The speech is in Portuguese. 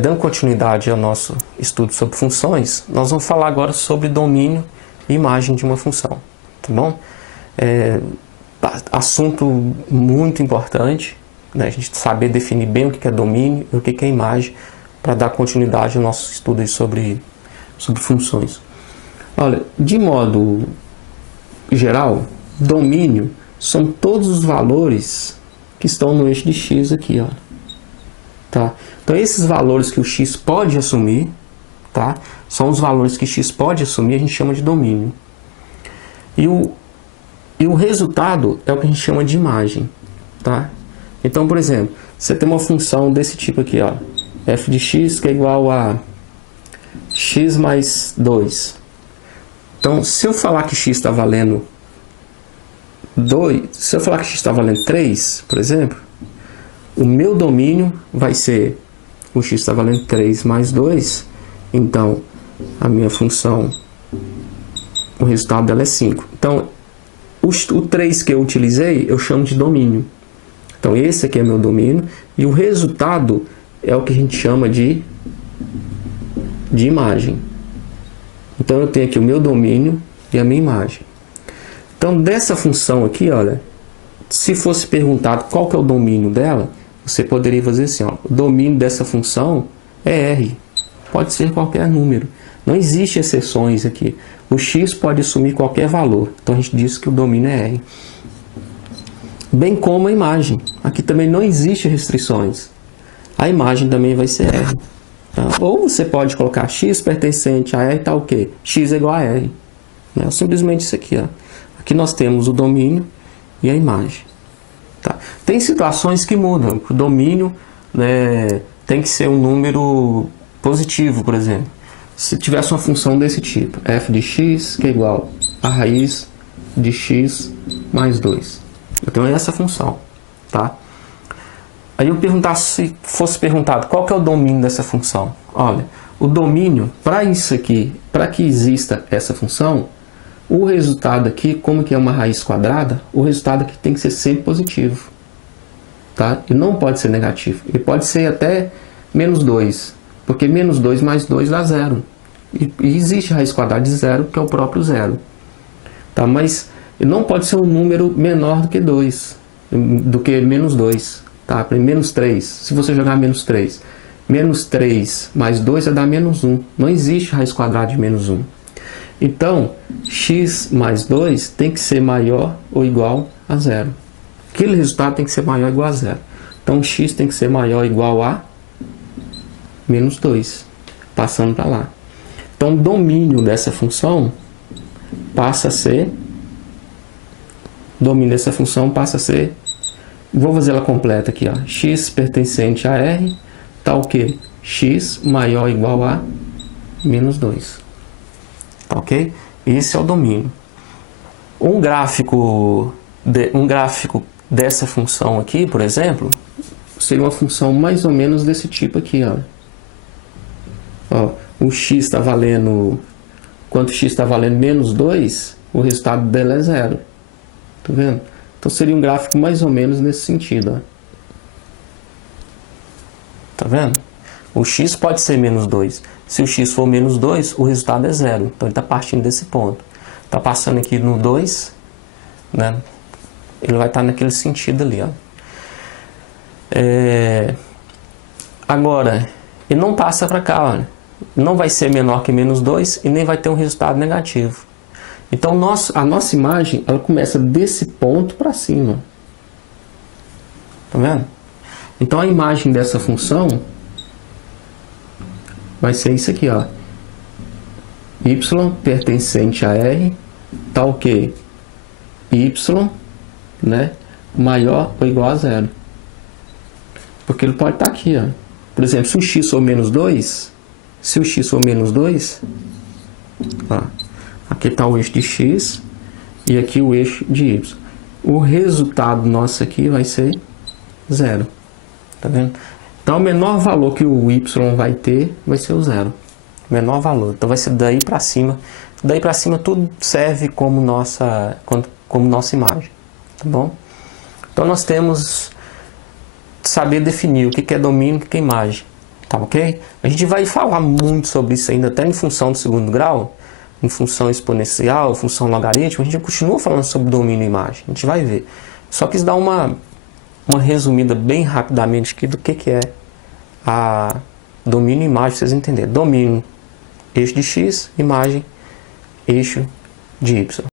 Dando continuidade ao nosso estudo sobre funções, nós vamos falar agora sobre domínio e imagem de uma função, tá bom? Assunto muito importante, né? A gente saber definir bem o que é domínio e o que é imagem, para dar continuidade ao nosso estudo aí sobre funções. Olha, de modo geral, domínio são todos os valores que estão no eixo de x aqui, ó. Tá? Então esses valores que o x pode assumir, tá? São os valores que x pode assumir, a gente chama de domínio. E o resultado é o que a gente chama de imagem, tá? Então, por exemplo, você tem uma função desse tipo aqui, ó, f de x que é igual a x mais 2. Então, se eu falar que x está valendo 2, se eu falar que x está valendo 3, por exemplo, o meu domínio vai ser o x está valendo 3 mais 2, então a minha função, o resultado dela é 5. Então, o 3 que eu utilizei, eu chamo de domínio. Então, esse aqui é meu domínio, e o resultado é o que a gente chama de imagem. Então, eu tenho aqui o meu domínio e a minha imagem. Então, dessa função aqui, olha, se fosse perguntado qual que é o domínio dela, você poderia fazer assim, ó, o domínio dessa função é R. Pode ser qualquer número. Não existe exceções aqui. O x pode assumir qualquer valor. Então, a gente diz que o domínio é R. Bem como a imagem. Aqui também não existe restrições. A imagem também vai ser R. Tá? Ou você pode colocar x pertencente a R tal o quê? X é igual a R. Né? Simplesmente isso aqui, ó. Aqui nós temos o domínio e a imagem. Tá? Tem situações que mudam. O domínio, né, tem que ser um número positivo, por exemplo. Se tivesse uma função desse tipo, f de x que é igual a raiz de x mais 2. Eu tenho essa função. Tá? Aí eu se fosse perguntado qual que é o domínio dessa função. Olha, o domínio, para isso aqui, para que exista essa função, o resultado aqui, como que é uma raiz quadrada, o resultado aqui tem que ser sempre positivo. Tá? E não pode ser negativo. Ele pode ser até menos 2, porque menos 2 mais 2 dá 0. E existe raiz quadrada de 0, que é o próprio 0. Tá? Mas ele não pode ser um número menor do que 2, do que menos 2. Tá? Para menos 3, se você jogar menos 3, menos 3 mais 2 vai dar menos 1. Não existe raiz quadrada de menos 1. Então, x mais 2 tem que ser maior ou igual a 0. Aquele resultado tem que ser maior ou igual a 0. Então, x tem que ser maior ou igual a menos 2, passando para lá. Então, o domínio dessa função passa a ser... Vou fazer ela completa aqui, ó. X pertencente a R, tal que x maior ou igual a menos 2. Tá, ok? Esse é o domínio. Um gráfico dessa função aqui, por exemplo, seria uma função mais ou menos desse tipo aqui, ó. Ó, o x está valendo... Quanto x está valendo menos 2, o resultado dela é 0. Tá vendo? Então seria um gráfico mais ou menos nesse sentido, ó. Tá vendo? O x pode ser menos 2. Se o x for menos 2, o resultado é 0. Então ele está partindo desse ponto. Está passando aqui no 2, né? Ele vai estar naquele sentido ali, ó. Agora, ele não passa para cá, olha. Não vai ser menor que menos 2 e nem vai ter um resultado negativo. Então a nossa imagem, ela começa desse ponto para cima. Tá vendo? Então a imagem dessa função vai ser isso aqui, ó. Y pertencente a R, tal que Y, né, maior ou igual a 0. Porque ele pode estar aqui, ó. Por exemplo, se o x for menos 2, ó, aqui está o eixo de x e aqui o eixo de y. O resultado nosso aqui vai ser 0. Tá vendo? Então, o menor valor que o y vai ter vai ser o 0. Menor valor. Então, vai ser daí para cima. Daí para cima, tudo serve como nossa imagem. Tá bom? Então, nós temos que saber definir o que é domínio e o que é imagem. Tá ok? A gente vai falar muito sobre isso ainda, até em função do segundo grau, em função exponencial, função logarítmica, a gente continua falando sobre domínio e imagem, a gente vai ver. Só quis dar uma resumida bem rapidamente aqui do que é a domínio e imagem, pra vocês entenderem. Domínio, eixo de x, imagem, eixo de y.